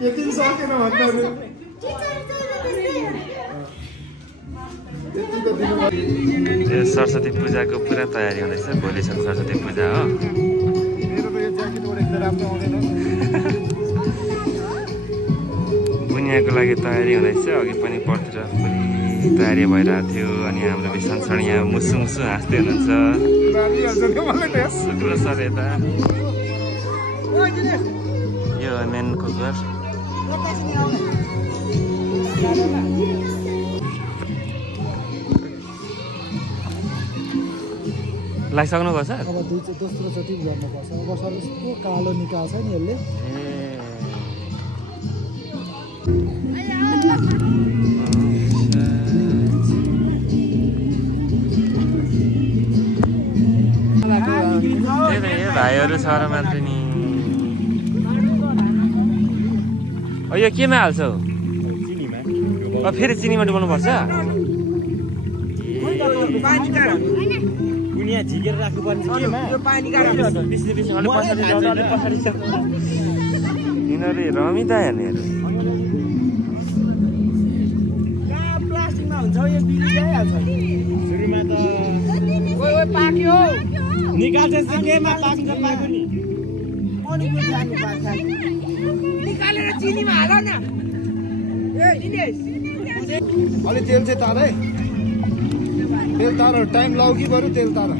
यति सकेन भन्दाखेरि सरस्वती पूजाको पुरा तयारी हुँदैछ। भोलि छ सरस्वती पूजा हो। मेरो त यो ज्याकेट ओढेको राम्रो आउँदैन। बुनियाको लागि तयारी हुँदैछ। अघि पनि पर्तिर पुरै तयारी भइरहेको थियो। अनि हाम्रो विशाल सर यहाँ मुसु मुसु हाँस्दै हुनुहुन्छ। शुक्र सर यता यो मेन कुकर। लगाइसक्नुभयो सर? अब दोस्रो चोटि गर्नुपर्छ। अब सर यस्तो कालो निकाल्छ नि यसले। भाइहरू छ र मात्र नि। यो केमा हाल्छौ? फेरि चिनीमा डुबाउनु पर्छ। झिकेर राख्नुपर्छ यिनीहरू रमिता हेर्नेहरू प्लास्टिकमा हुन्छ यो बिल जाइहाल्छ। सुरुमा त ओइ पाक्यो निकाल्छ केमा पाक्छ पाक्यो नि अनि के जानु पर्छ निकालेर चिनीमा हाल न। ए दिनेश अलि तेल चाहिँ तार है। तेल तार टाइम लाउ कि बरु तेल तार।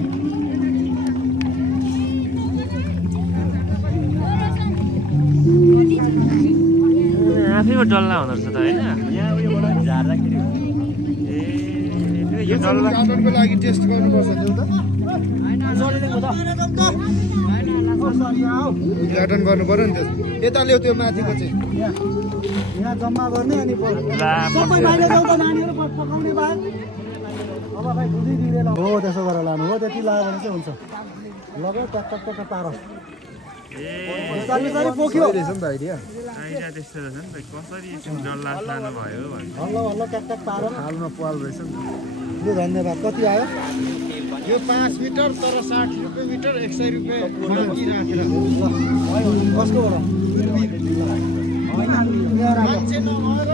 आफैमा डल्ला हुँदो रहेछ त होइन? यहाँ उयोबाट झार्दाखेरि यो डल्ला गार्डनको लागि टेस्ट गर्नुपर्छ त्यो त। गार्डन गर्नु पर्यो नि त। यता ल्याउ त्यो माथिको चाहिँ यहाँ जम्मा गर्ने अनि सबै बाहिर जाऊ त नानीहरू पकाउने बाहेक। अब भाइ दुधै दिँदैन हो त्यसो गरेर लानु हो। त्यति लाग्यो भने चाहिँ हुन्छ। लगाऊ ट्याक ट्याक ट्याक पार। पोख्यो रहेछ नि त आइडिया। त्यस्तो रहेछ नि त। कसरी डल्ला लानु भयो भने हल्ल हल्ल ट्याक ट्याक पार हालमा पाल रहेछ नि त। यो धन्यवाद। कति आयो यो? 5 मिटर तर 60 रुपियाँ मिटर 100 रुपियाँ राखेर। कसको हो? मान्छे नभएर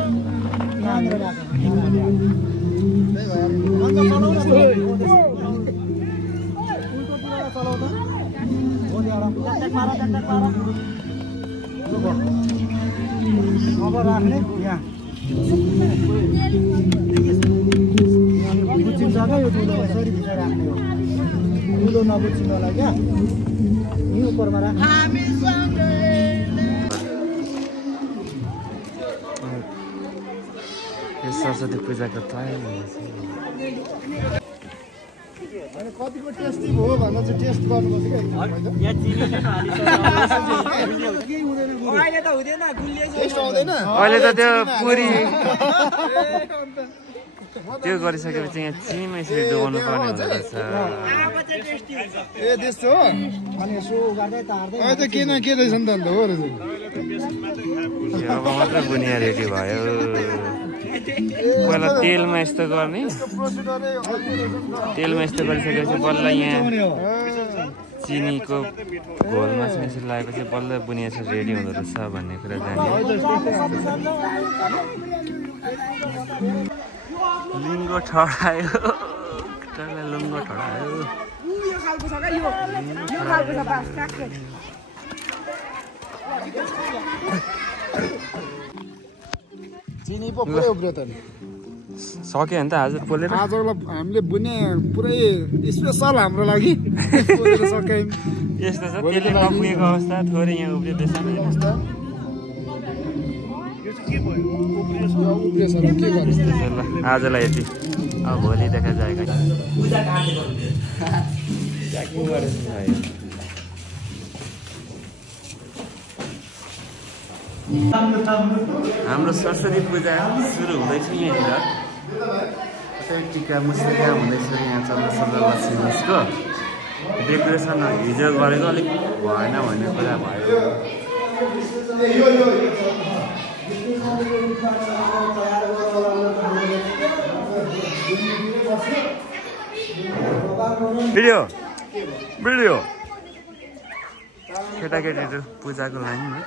अब राख्ने यहाँ बुझिन्छ क्या यो ठुलो यसरी भित्र राख्ने हो। ठुलो नबुझिनलाई क्या यहीँ उपरमा राख्ने। यो सरस्वती पूजाको तयारी कतिको टेस्टी भयो भनेर चाहिँ टेस्ट गर्नुपर्छ क्या। अहिले त हुँदैन टेस्ट आउँदैन। अहिले त त्यो पुरी त्यो गरिसकेपछि यहाँ चिनीमा यसरी डुबाउनु पर्ने हुँदो रहेछ। ए त्यस्तो हो। अनि यसो गर्दै तार्दै अहिले त के न के रहेछ नि त अन्त हो रहेछ। अब मात्र बुनिया रेडी भयो। पहिला तेलमा यस्तो गर्ने। तेलमा यस्तो गरिसकेपछि बल्ल यहाँ चिनीको घोलमा चाहिँ यसरी लगाएपछि बल्ल बुनिया चाहिँ रेडी हुँदो रहेछ भन्ने कुरा जान्यो। लिङ्गो ठडायो। लुङ्गो ठडायो। चिनी पो पुरै उब्रियो त नि। सक्यो नि त आज पोलेर। आजको हामीले बुने पुरै स्पेसल हाम्रो लागि सक्यौँ। यस्तो छ त्यसले नपुगेको अवस्था थोरै यहाँ उब्रिँदैछ। आजलाई यति। अब भोलि देखा जाएगा। हाम्रो सरस्वती पूजा सुरु हुँदैछ यहाँनिर। टिका मुस्लिका हुँदैछ यहाँ चन्द्र लक्ष्मी मिसको। डेकोरेसन हिजो गरेको अलिक भएन भन्ने कुरा भयो। भिडियो भिडियो केटाकेटीहरू पूजाको लाइनमा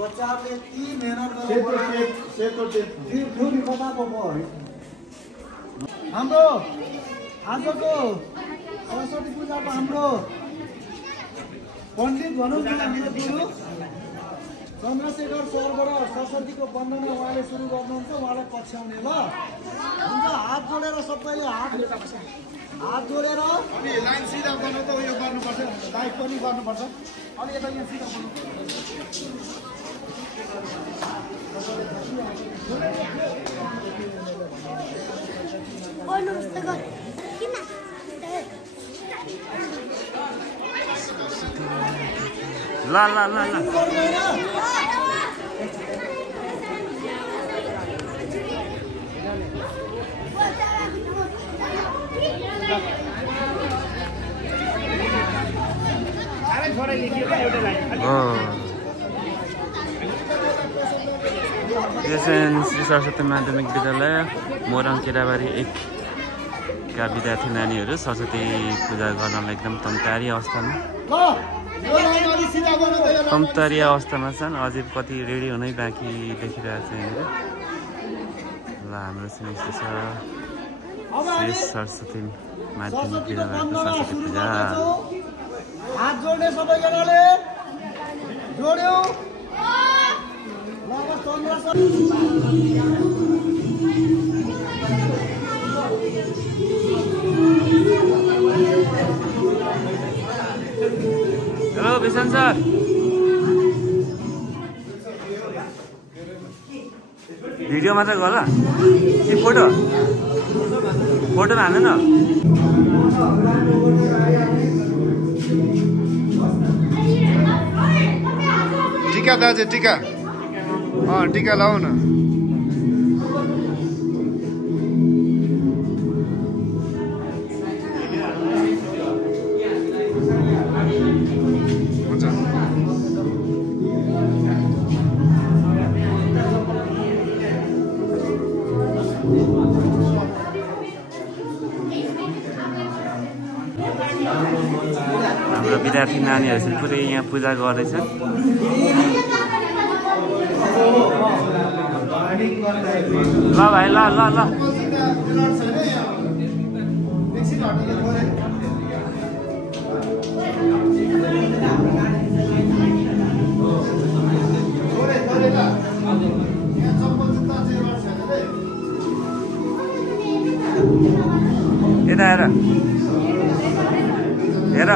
बच्चाहरूले यति मेहनत हाम्रो आजको सरस्वती पूजाको हाम्रो पण्डित भनौँ न हाम्रो गुरु चन्द्रशेखर सरबाट सरस्वतीको वन्दना उहाँले सुरु गर्नुहुन्छ, उहाँलाई पछ्याउने ल हुन्छ। हात जोडेर सबैले हात जोडेर अनि लाइन सिधा गर्नु त उयो गर्नुपर्छ, लाइट पनि गर्नुपर्छ। अनि यता यहाँ सिधा गर्नु ला ला ला ला श्री सरस्वती माध्यमिक विद्यालय मोरङ केराबारी 1 का विद्यार्थी नानीहरू सरस्वती पूजा गर्नलाई एकदम तयारी अवस्थामा छन्। अझै कति रेडी हुनै बाँकी देखिरहेको छ यहाँनिर। ल हाम्रो सुनिश्चित छ श्री सरस्वती माध्यमिक विद्यालयको सरस्वती पूजा। हात जोड्ने सबैजनाले जोड्यो। हेलो विशान सर, भिडियो मात्र गर कि फोटो हाल्नु न। टीका दाजु टीका, टीका लाऊ न। हाम्रो विद्यार्थी नानीहरू चाहिँ पुरै यहाँ पूजा गर्दैछन्। ल भाइ ल ल ल यता हेर हेर